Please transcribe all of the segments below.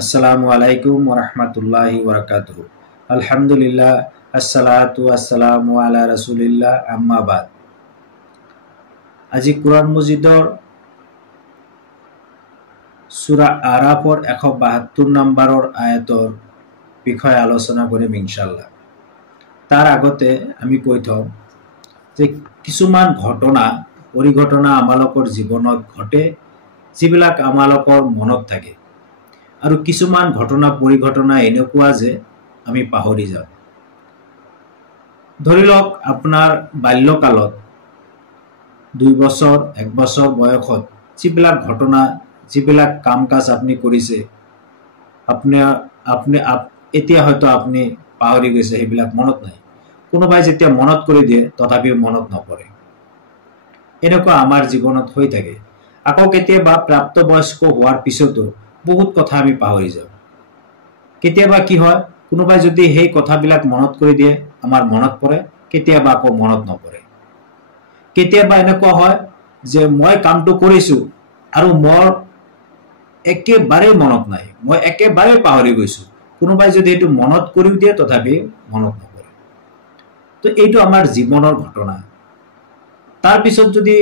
আসসালামু আলাইকুম ওয়া ৰাহমাতুল্লাহি ওয়া বাৰাকাতুহু। আলহামদুলিল্লাহ, আসসালাতু ওয়াসসালামু আলা ৰাসূলিল্লাহ, আম্মা বাদ। আজি কুৰআন মজিদৰ সূৰা আৰাফৰ 172 নম্বৰৰ আয়াতৰ বিষয়ে আলোচনা কৰিম ইনশাআল্লাহ। তাৰ আগতে আমি কৈ থওঁ যে কিছুমান ঘটনা পৰিঘটনা আমালোকৰ জীৱনত ঘটে, যিবিলাক আমালোকৰ মনত থাকে, আৰু কিছুমান ঘটনা পৰিঘটনা এনেকুৱা যে আমি পাহৰি যাওঁ। ধৰি লওক আপোনাৰ বাল্যকালত 2 বছৰ 1 বছৰ বয়সত যিবিলাক ঘটনা, যিবিলাক কাম কাজ আপুনি কৰিছে, আপুনি এতিয়া হয়তো আপুনি পাহৰি গৈছে, সেইবিলাক মনত নাই। কোনোবাই যেতিয়া মনত কৰি দিয়ে তথাপিও মনত নপৰে। এনেকুৱা আমাৰ জীৱনত হৈ থাকে। আকৌ কেতিয়াবা প্ৰাপ্তবয়স্ক হোৱাৰ পিছতো বহুত কথা আমি পাহৰি যাওঁ। কেতিয়াবা কি হয়, কোনোবাই যদি সেই কথাবিলাক মনত কৰি দিয়ে আমাৰ মনত পৰে, কেতিয়াবা আকৌ মনত নপৰে। কেতিয়াবা এনেকুৱা হয় যে মই কামটো কৰিছো আৰু মোৰ একেবাৰে মনত নাই, মই একেবাৰে পাহৰি গৈছো। কোনোবাই যদি এইটো মনত কৰি দিয়ে তথাপি মনত নপৰে। তো এইটো আমাৰ জীৱনৰ ঘটনা। তাৰপিছত যদি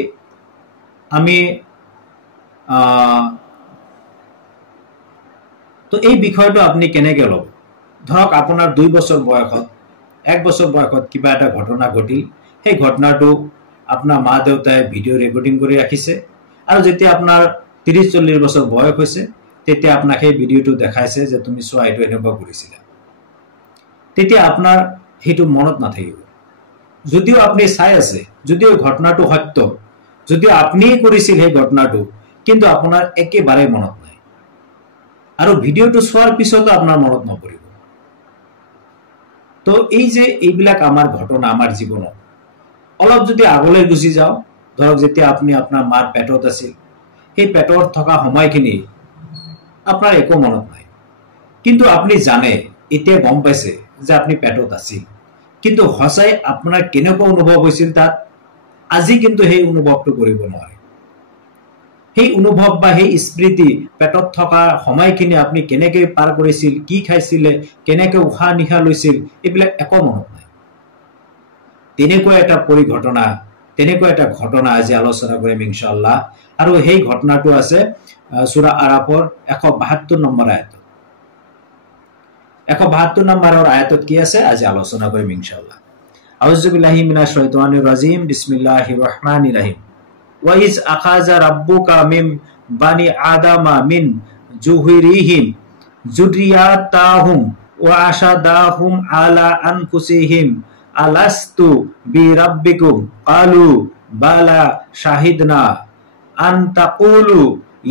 আমি তো এই বিষয়টো আপনি কেনেকে ল'ব? ধৰক আপোনাৰ 2 বছৰ বয়সত 1 বছৰ বয়সত কিবা এটা ঘটনা ঘটিল। সেই ঘটনাটো আপোনাৰ মা দেউতাই ভিডিঅ' ৰেকৰ্ডিং কৰি ৰাখিছে, আৰু যেতিয়া আপোনাৰ 30-40 বছৰ বয়স হৈছে তেতিয়া আপোনাক সেই ভিডিঅ'টো দেখাইছে যে তুমি চোৱা এইটো এনেকুৱা কৰিছিলা। তেতিয়া আপোনাৰ সেইটো মনত নাথাকিব। যদিও আপুনি চাই আছে, যদিও ঘটনাটো সত্য, যদিও আপুনি কৰিছিল সেই ঘটনাটো, কিন্তু আপোনাৰ একেবাৰে মনত নাই। আৰু ভিডিঅ'টো চোৱাৰ পিছতো আপোনাৰ মনত নপৰিব। তো এই যে এইবিলাক আমাৰ ঘটনা আমাৰ জীৱনত, অলপ যদি আগলৈ গুচি যাওঁ, ধৰক যেতিয়া আপুনি আপোনাৰ মাৰ পেটত আছিল, সেই পেটত থকা সময়খিনি আপোনাৰ একো মনত নাই, কিন্তু আপুনি জানে, এতিয়া গম পাইছে যে আপুনি পেটত আছিল, কিন্তু সঁচাই আপোনাৰ কেনেকুৱা অনুভৱ হৈছিল তাত আজি কিন্তু সেই অনুভৱটো কৰিব নোৱাৰে। সেই অনুভৱ বা সেই স্মৃতি, পেটত থকা সময়খিনি আপুনি কেনেকৈ পাৰ কৰিছিল, কি খাইছিলে, কেনেকৈ উশাহ নিশাহ লৈছিল, এইবিলাক একো মনত নাই। তেনেকুৱা এটা পৰিঘটনা, তেনেকুৱা এটা ঘটনা আজি আলোচনা কৰিম ইনশাআল্লাহ। আৰু সেই ঘটনাটো আছে সূৰা আৰাফৰ 172 নম্বৰ আয়াতত। 172 নম্বৰৰ আয়াতত কি আছে আজি আলোচনা কৰিম ইনশাআল্লাহ। আউযু বিল্লাহি মিনাশ শাইতানিৰ ৰাজিম, বিসমিল্লাহিৰ ৰহমানিৰ ৰহিম। ওয়াইজ আখাযা রাব্বুকা মিন বানি আদামা মিন জুহুরিহিম যুররিয়াতাহুম ওয়া আশাদাহুম আলা আনফুসিহিম আলাস্তু বিরাব্বিকুম ক্বালু বালা শাহিদনা আন তাকুলু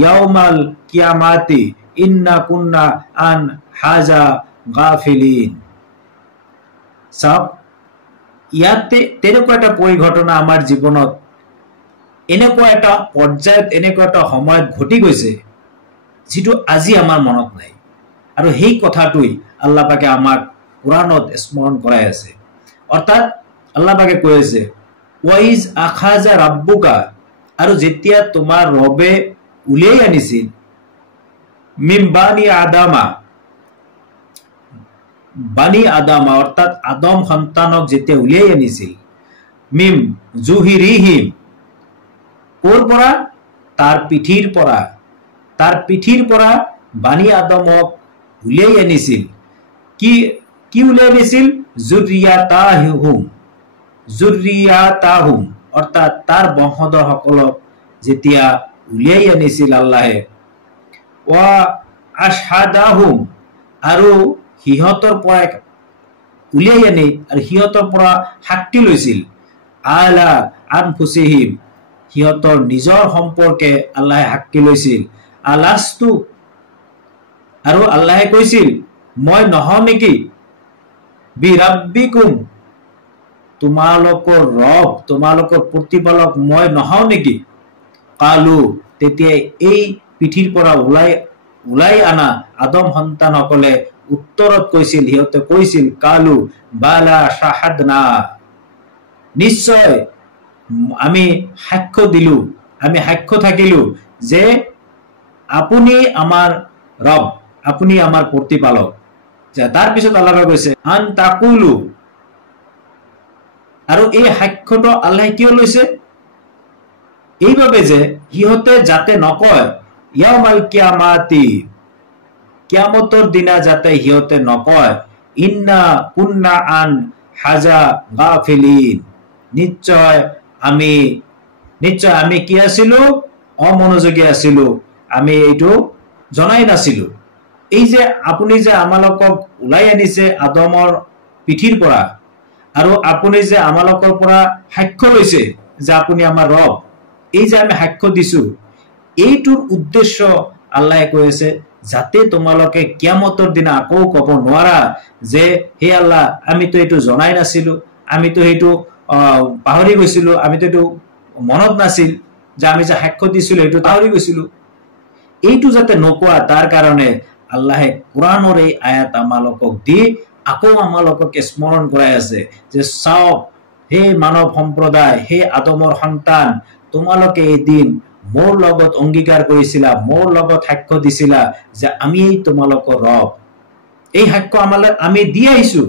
ইয়াউমাল কিয়ামাতি ইন্না কুন্না আন হাজা গাফিলিন। সব ইয়াতে তেনেকুৱা এটা পৰিঘটনা আমাৰ জীৱনত এনেকুৱা এটা পৰ্যায়ত, এনেকুৱা এটা সময়ত ঘটি গৈছে যিটো আজি আমাৰ মনত নাই। আৰু সেই কথাটোই আল্লাহ পাকে আমাক কোৰআনত স্মৰণ কৰাই আছে। অৰ্থাৎ আল্লাহ পাকে কৈ আছে, ওয়াইজ আখাযা ৰাব্বুকা, আৰু যেতিয়া তোমাৰ ৰবে উলিয়াই আনিছিল, মিন বানি আদামা, বানি আদামা অৰ্থাৎ আদম সন্তানক যেতিয়া উলিয়াই আনিছিল, মিম জুহিৰিহিম, ক'ৰ পৰা? তাৰ পিঠিৰ পৰা বানি আদমক উলিয়াই আনিছিল। কি উলিয়াই আনিছিল? যুৰৰিয়াতাহুম অৰ্থাৎ তাৰ বংশধৰসকলক যেতিয়া উলিয়াই আনিছিল আল্লাহে, ওয়া আশহাদাহুম, আৰু সিহঁতৰ পৰা উলিয়াই আনি আৰু সিহঁতৰ পৰা সাক্ষী লৈছিল, আলা আনফুসিহিম, সিহঁতৰ নিজৰ সম্পৰ্কে আল্লাহে সাক্ষী লৈছিল, আলাস্তু, আৰু আল্লাহে কৈছিল মই নহওঁ নেকি, বিৰাব্বিকুম, তোমালোকৰ ৰব, তোমালোকৰ প্ৰতিপালক মই নহওঁ নেকি? কালু, তেতিয়া এই পিঠিৰ পৰা ওলাই আনা আদম সন্তানসকলে উত্তৰত কৈছিল, সিহঁতে কৈছিল, কালু বালা শাহাদনা, নিশ্চয় আমি সাক্ষ্য দিলো, আমি সাক্ষ্য থাকিলো যে আপুনি আমাৰ ৰব, আপুনি আমাৰ প্ৰতিপালক। তাৰ পিছত আল্লাহ কৈছে আন তাকুলু, আৰু এই সাক্ষ্যটো আল্লাহে কিয় লৈছে? এইভাবে যে সিহঁতে যাতে নকয় ইয়াউমাল কিয়ামাতি, কিয়ামতৰ দিনা যাতে সিহঁতে নকয় ইন্না কুন্না আন হাজা গাফিলিন, নিশ্চয় আমি কি আছিলো? অমনোযোগী আছিলো, আমি এইটো জনাই নাছিলো। এই যে আপুনি যে আমালোকক ওলাই আনিছে আদমৰ পিঠিৰ পৰা, আৰু আপুনি যে আমালোকৰ পৰা সাক্ষ্য লৈছে যে আপুনি আমাৰ ৰব, এই যে আমি সাক্ষ্য দিছো, এইটোৰ উদ্দেশ্য আল্লাহে কৈ আছে যাতে তোমালোকে কিয়ামতৰ দিনা আকৌ কব নোৱাৰা যে হে আল্লাহ আমিতো এইটো জনাই নাছিলো, আমিতো সেইটো পাহৰি গৈছিলো, আমিতো এইটো মনত নাছিল যে আমি যে সাক্ষ্য দিছিলো এইটো পাহৰি গৈছিলো। এইটো যাতে নকোৱা তাৰ কাৰণে আল্লাহে কোৰআনৰ এই আয়াত আমালোকক দি আকৌ আমালোকক স্মৰণ কৰাই আছে যে চাওক হে মানৱ সম্প্ৰদায়, হে আদমৰ সন্তান, তোমালোকে এদিন মোৰ লগত অংগীকাৰ কৰিছিলা, মোৰ লগত সাক্ষ্য দিছিলা যে আমি তোমালোকৰ ৰব। এই সাক্ষ্য আমি দি আহিছো,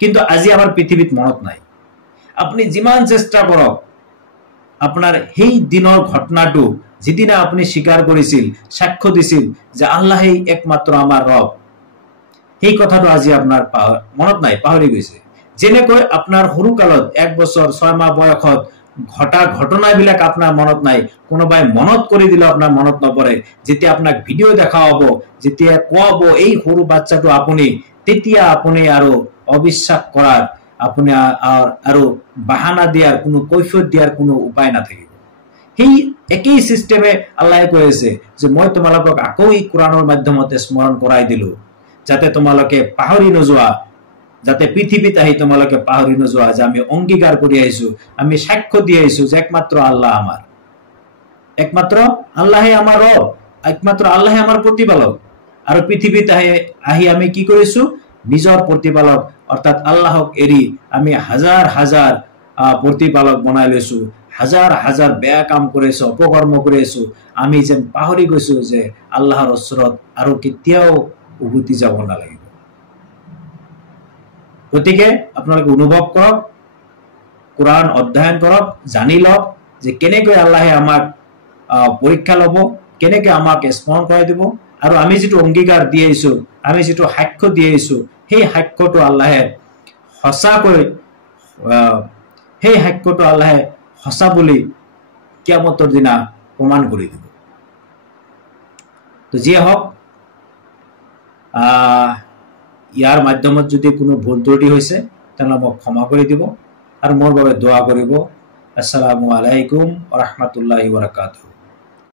কিন্তু আজি আমাৰ পৃথিৱীত মনত নাই। আপুনি যিমান চেষ্টা কৰক, আপোনাৰ সেই দিনৰ ঘটনাটো যিদিনা আপুনি স্বীকাৰ কৰিছিল, সাক্ষ্য দিছিল যে আল্লাহেই একমাত্ৰ আমাৰ ৰব, সেই কথাটো আজি আপোনাৰ মনত নাই, পাহৰি গৈছে। যেনেকৈ আপোনাৰ সৰু কালত 1 বছৰ 6 মাহ বয়সত ঘটা ঘটনাবিলাক আপোনাৰ মনত নাই, কোনোবাই মনত কৰি দিলে আপোনাৰ মনত নপৰে। যেতিয়া আপোনাক ভিডিঅ' দেখা হ'ব, যেতিয়া কোৱা হ'ব এই সৰু বাচ্চাটো আপুনি, তেতিয়া আপুনি আৰু অবিশ্বাস কৰাৰ, আপুনি আৰু বাহানা দিয়াৰ, কোনো কৈফিয়ত দিয়াৰ কোনো উপায় নাথাকিব। সেই একেই সিস্টেমে আল্লাহে কৈ আছে যে মই তোমালোকক আকৌ এই কোৰআনৰ মাধ্যমতে স্মৰণ কৰাই দিলো যাতে তোমালোকে পাহৰি নোযোৱা, যাতে পৃথিৱীত আহি তোমালোকে পাহৰি নোযোৱা যে আমি অংগীকাৰ কৰি আহিছো, আমি সাক্ষ্য দি আহিছো যে একমাত্ৰ আল্লাহ আমাৰ, একমাত্ৰ আল্লাহে আমাৰ ৰব, একমাত্ৰ আল্লাহে আমাৰ প্ৰতিপালক। আৰু পৃথিৱীত আহি আমি কি কৰিছো? নিজৰ প্ৰতিপালক অৰ্থাৎ আল্লাহক এৰি আমি হাজাৰ হাজাৰ প্ৰতিপালক বনাই লৈছো, হাজাৰ হাজাৰ বেয়া কাম কৰিছো, অপকৰ্ম কৰিছো। আমি যেন পাহৰি গৈছো যে আল্লাহৰ ওচৰত আৰু কেতিয়াও উভতি যাব নালাগিব। গতিকে আপোনালোকে অনুভৱ কৰক, কোৰআন অধ্যয়ন কৰক, জানি লওক যে কেনেকৈ আল্লাহে আমাক পৰীক্ষা লব, কেনেকৈ আমাক স্মৰণ কৰাই দিব, আৰু আমি যেটো অংগীকাৰ দি আহিছো, আমি যেটো সাক্ষ্য দি আহিছো, সেই সাক্ষ্যটো আল্লাহে সঁচাকৈ সেই সাক্ষ্যটো আল্লাহে সঁচা বুলি কিয়ামতৰ দিনা প্ৰমাণ কৰি দিব। তো যিয়ে হওক, ইয়াৰ মাধ্যমত যদি কোনো ভুল ত্ৰুটি হৈছে তেনেহলে মোক ক্ষমা কৰি দিব আৰু মোৰ বাবে দোৱা কৰিব। আসসালামু আলাইকুম ওয়া ৰাহমাতুল্লাহি ওয়া বাৰাকাতুহু।